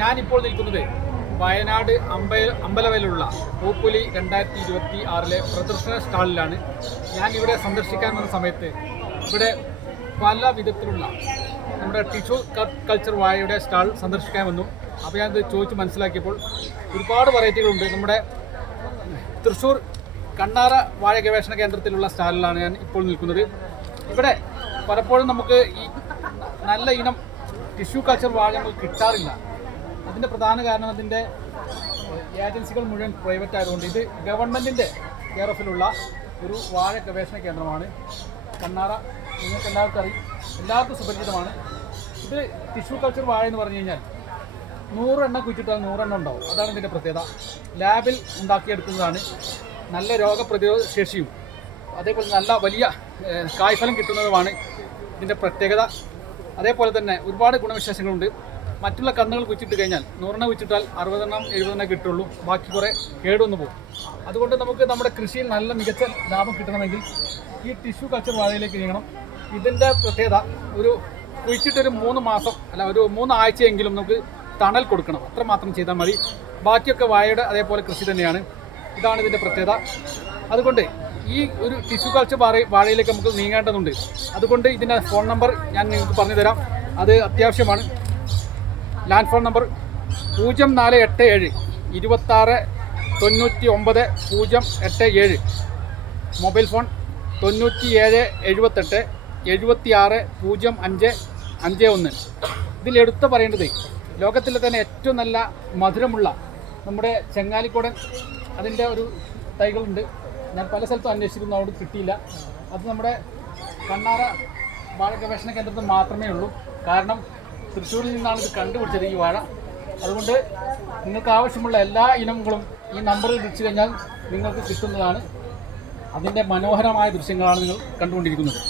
ഞാനിപ്പോൾ നിൽക്കുന്നത് വയനാട് അമ്പലവയലുള്ള പൂപ്പുലി 2026 പ്രദർശന സ്റ്റാളിലാണ്. ഞാനിവിടെ സന്ദർശിക്കാൻ വന്ന സമയത്ത് ഇവിടെ പല വിധത്തിലുള്ള നമ്മുടെ ടിഷ്യൂ കൾച്ചർ വാഴയുടെ സ്റ്റാൾ സന്ദർശിക്കാൻ വന്നു. അപ്പോൾ ഞാനത് ചോദിച്ച് മനസ്സിലാക്കിയപ്പോൾ ഒരുപാട് വെറൈറ്റികളുണ്ട്. നമ്മുടെ തൃശ്ശൂർ കണ്ണാറ വാഴ ഗവേഷണ കേന്ദ്രത്തിലുള്ള സ്റ്റാളിലാണ് ഞാൻ ഇപ്പോൾ നിൽക്കുന്നത്. ഇവിടെ പലപ്പോഴും നമുക്ക് ഈ നല്ല ഇനം ടിഷ്യൂ കൾച്ചർ വാഴ നമുക്ക് കിട്ടാറില്ല. അതിൻ്റെ പ്രധാന കാരണം അതിൻ്റെ ഏജൻസികൾ മുഴുവൻ പ്രൈവറ്റ് ആയതുകൊണ്ട്. ഇത് ഗവൺമെൻറ്റിൻ്റെ കെയർ ഓഫിലുള്ള ഒരു വാഴ ഗവേഷണ കേന്ദ്രമാണ് കണ്ണാറ. നിങ്ങൾക്ക് എല്ലാവർക്കും അറിയും, എല്ലാവർക്കും സുപരിചിതമാണ്. ഇത് ടിഷ്യൂ കൾച്ചർ വാഴ എന്ന് പറഞ്ഞു കഴിഞ്ഞാൽ 100 എണ്ണം കുഴിച്ചിട്ടാൽ 100 എണ്ണം ഉണ്ടാവും. അതാണ് ഇതിൻ്റെ പ്രത്യേകത. ലാബിൽ ഉണ്ടാക്കിയെടുക്കുന്നതാണ്. നല്ല രോഗപ്രതിരോധ ശേഷിയും അതേപോലെ നല്ല വലിയ കായ്ഫലം കിട്ടുന്നതുമാണ് ഇതിൻ്റെ പ്രത്യേകത. അതേപോലെ തന്നെ ഒരുപാട് ഗുണവിശേഷങ്ങളുണ്ട്. മറ്റുള്ള കന്നുകൾ കുഴിച്ചിട്ട് കഴിഞ്ഞാൽ 100 എണ്ണം കുഴിച്ചിട്ടാൽ 60 എണ്ണം 70 എണ്ണം കിട്ടുള്ളൂ. ബാക്കി കുറേ കേടുവന്നു പോകും. അതുകൊണ്ട് നമുക്ക് നമ്മുടെ കൃഷിയിൽ നല്ല മികച്ച ലാഭം കിട്ടണമെങ്കിൽ ഈ ടിഷ്യൂ കൾച്ചർ വാഴയിലേക്ക് നീങ്ങണം. ഇതിൻ്റെ പ്രത്യേകത ഒരു കുഴിച്ചിട്ടൊരു 3 മാസം അല്ല ഒരു 3 ആഴ്ചയെങ്കിലും നമുക്ക് തണൽ കൊടുക്കണം. അത്രമാത്രം ചെയ്താൽ മതി. ബാക്കിയൊക്കെ വാഴയുടെ അതേപോലെ കൃഷി തന്നെയാണ്. ഇതാണ് ഇതിൻ്റെ പ്രത്യേകത. അതുകൊണ്ട് ഈ ഒരു ടിഷ്യൂ കൾച്ചർ വാഴയിലേക്ക് നമുക്ക് നീങ്ങേണ്ടതുണ്ട്. അതുകൊണ്ട് ഇതിൻ്റെ ഫോൺ നമ്പർ ഞാൻ നിങ്ങൾക്ക് പറഞ്ഞു തരാം. അത് അത്യാവശ്യമാണ്. Land phone number 0487 26 99 087. Mobile phone 97 78 76 05 51. ഇതിലെടുത്ത് പറയേണ്ടത് ലോകത്തിലെ തന്നെ ഏറ്റവും നല്ല മധുരമുള്ള നമ്മുടെ ചെങ്ങാലിക്കോടൻ അതിൻ്റെ ഒരു തൈകളുണ്ട്. ഞാൻ പല സ്ഥലത്തും അന്വേഷിച്ചിരുന്നു, അവിടെ കിട്ടിയില്ല. അത് നമ്മുടെ കണ്ണാറ വാഴ ഗവേഷണ കേന്ദ്രത്തിൽ മാത്രമേ ഉള്ളൂ. കാരണം തൃശ്ശൂരിൽ നിന്നാണ് ഇത് കണ്ടുപിടിച്ചത് ഈ വാഴ. അതുകൊണ്ട് നിങ്ങൾക്ക് ആവശ്യമുള്ള എല്ലാ ഇനങ്ങളും ഈ നമ്പറിൽ വിളിച്ചു കഴിഞ്ഞാൽ നിങ്ങൾക്ക് കിട്ടുന്നതാണ്. അതിൻ്റെ മനോഹരമായ ദൃശ്യങ്ങളാണ് നിങ്ങൾ കണ്ടുകൊണ്ടിരിക്കുന്നത്.